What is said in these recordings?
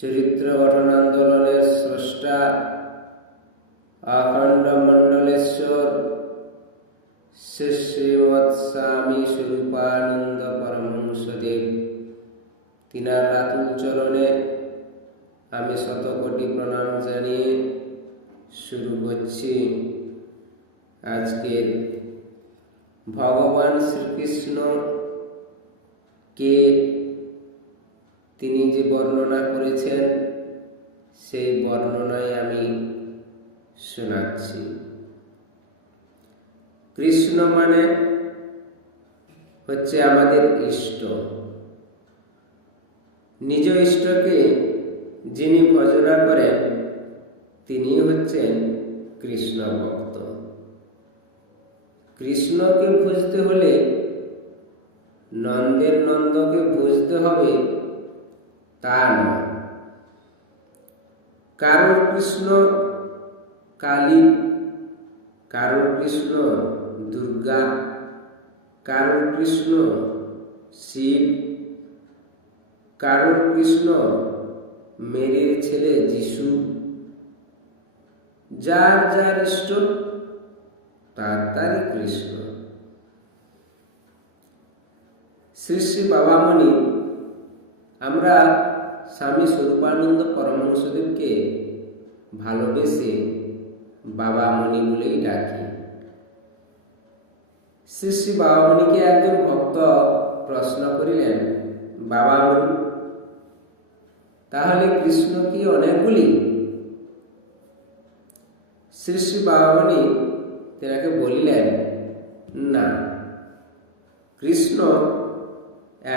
চরিত্র গঠন আন্দোলনের স্রষ্টা অখণ্ড মণ্ডলেশ্বর শ্রী শ্রীমৎ স্বামী স্বরূপানন্দ পরমহংসদেব তিনার রাতুল চরণে আমি শতকোটি প্রণাম জানিয়ে শুরু করছি। আজকের ভগবান শ্রীকৃষ্ণ কে তিনি যে বর্ণনা করেছেন, সেই বর্ণনায় আমি শোনাচ্ছি। কৃষ্ণ মানে হচ্ছে আমাদের ইষ্ট। নিজ ইষ্টকে যিনি ভজনা করেন, তিনি হচ্ছেন কৃষ্ণ ভক্ত। কৃষ্ণকে বুঝতে হলে নন্দের নন্দকে বুঝতে হবে তা নয়। কারোর কৃষ্ণ কালী, কারোর কৃষ্ণ দুর্গা, কারোর কৃষ্ণ শিব, কারোর কৃষ্ণ মেরির ছেলে যিশু। যার যার ইষ্ট তার তারই কৃষ্ণ। শ্রী শ্রী বাবামণি আমরা স্বামী স্বরূপানন্দ পরমহংসদেবকে ভালোবেসে বাবামণি বলেই ডাকি। শ্রী শ্রী বাবামণিকে একজন ভক্ত প্রশ্ন করিলেন বাবামণি তাহলে কৃষ্ণ কি অনেকগুলি? শ্রী শ্রী বাবামণি তেনাকে বলিলেন, না, কৃষ্ণ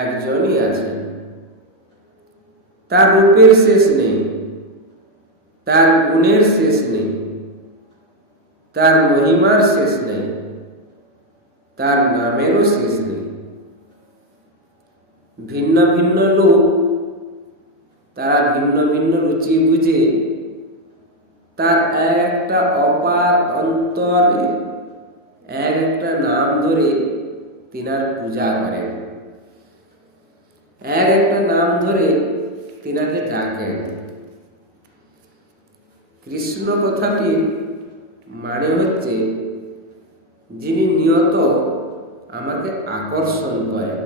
একজনই আছেন। তার রূপের শেষ নেই, তার গুণের শেষ নেই, তার মহিমার শেষ নেই, তার নামেরও শেষ নেই। ভিন্ন ভিন্ন লোক, তারা ভিন্ন ভিন্ন রুচি বুঝে, তার এক একটা অপার অন্তর, এক একটা নাম ধরে তিনার পূজা করেন। এক একটা নাম ধরে তিনাকে ডাকেন কৃষ্ণ কথাটির মানে হচ্ছে, যিনি নিয়ত আমাকে আকর্ষণ করেন,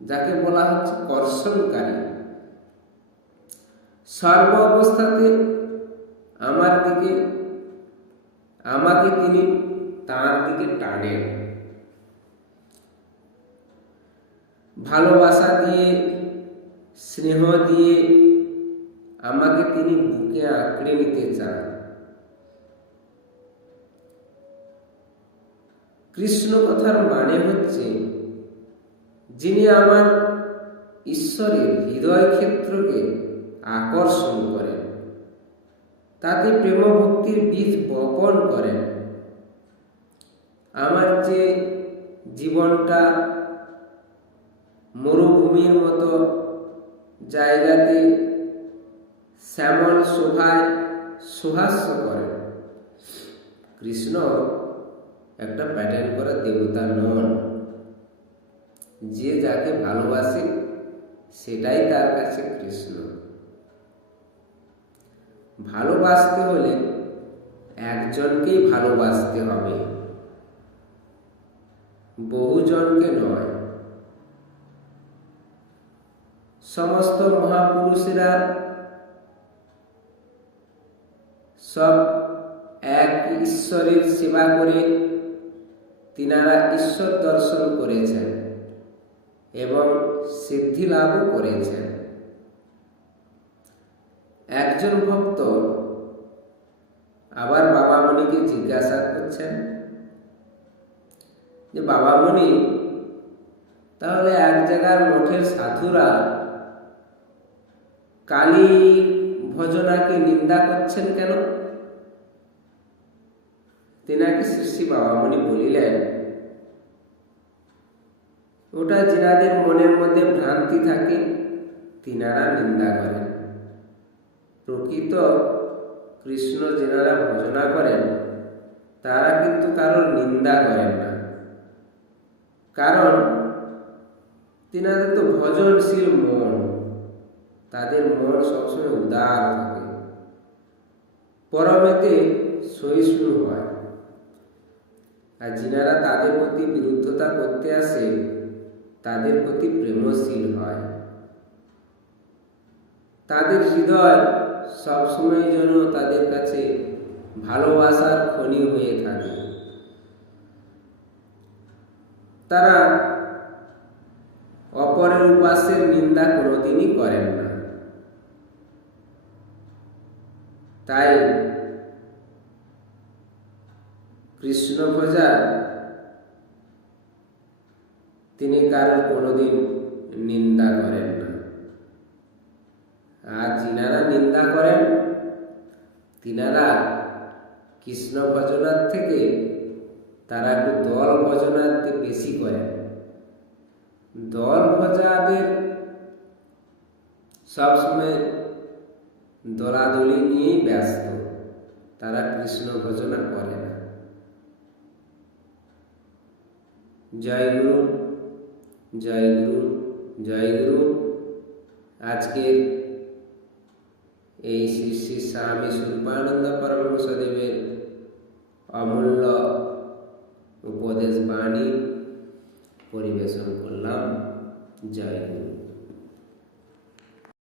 যাকে বলা হচ্ছে কর্ষণকারী। সর্ব অবস্থাতে আমার দিকে, আমাকে তিনি তার দিকে টানেন। ভালোবাসা দিয়ে স্নেহ দিয়ে আমাকে তিনি বুকে আঁকড়ে নিতে চান। কৃষ্ণ কথার মানে হচ্ছে, যিনি আমার ঈশ্বরের হৃদয় ক্ষেত্রকে আকর্ষণ করেন, তাতে প্রেম ভক্তির বীজ বপন করেন। আমার যে জীবনটা মরুভূমির মতো জায়গাতে শ্যামল শোভায় সুহাস্য করে। কৃষ্ণ একটা প্যাটার্ন করা দেবতা নন। যে যাকে ভালোবাসে, সেটাই তার কাছে কৃষ্ণ। ভালোবাসতে হলে একজনকেই ভালোবাসতে হবে। বহুজনকে নয় সমস্ত মহাপুরুষেরা সব এক ঈশ্বরের সেবা করে তিনারা ঈশ্বর দর্শন করেছেন এবং সিদ্ধি লাভও করেছেন। একজন ভক্ত আবার বাবা বাবামণিকে জিজ্ঞাসা করছেন যে বাবা বাবামণি, তাহলে এক জায়গার মঠের সাধুরা কালী ভজনাকে নিন্দা করছেন কেন? তেনাকে শ্রী বাবামণি বলিলেন, ওটা যিনাদের মনের মধ্যে ভ্রান্তি থাকে, তিনারা নিন্দা করেন। প্রকৃত কৃষ্ণ যেনারা ভজনা করেন, তারা কিন্তু কারোর নিন্দা করেন না। কারণ তিনাদের তো ভজনশীল মন। তাদের মন সবসময় উদার থাকে। পরমেতে সহিষ্ণু হয়। আর যিনারা তাদের প্রতি বিরুদ্ধতা করতে আসে, তাদের প্রতি প্রেমশীল হয়। তাদের হৃদয় সবসময় যেন তাদের কাছে ভালোবাসার খনি হয়ে থাকে। তারা অপরের উপাসের নিন্দা কোনোদিনই করেন না। তাই কৃষ্ণ ভজা তিনি কারোর কোনোদিন নিন্দা করেন না। আর যিনারা নিন্দা করেন, তিনারা কৃষ্ণ ভজনার থেকে তারা একটু দল ভজনাতে বেশি করেন। দল ভজাদের সবসময় দলাদলি নিয়েই ব্যস্ত। তারা কৃষ্ণ ভজনা করে না। জয় গুরু জয় গুরু জয় গুরু। আজকের এই শ্রী শ্রী স্বামী স্বরূপানন্দ পরমহংসদেবের অমূল্য উপদেশ বাণী পরিবেশন করলাম। জয় গুরু।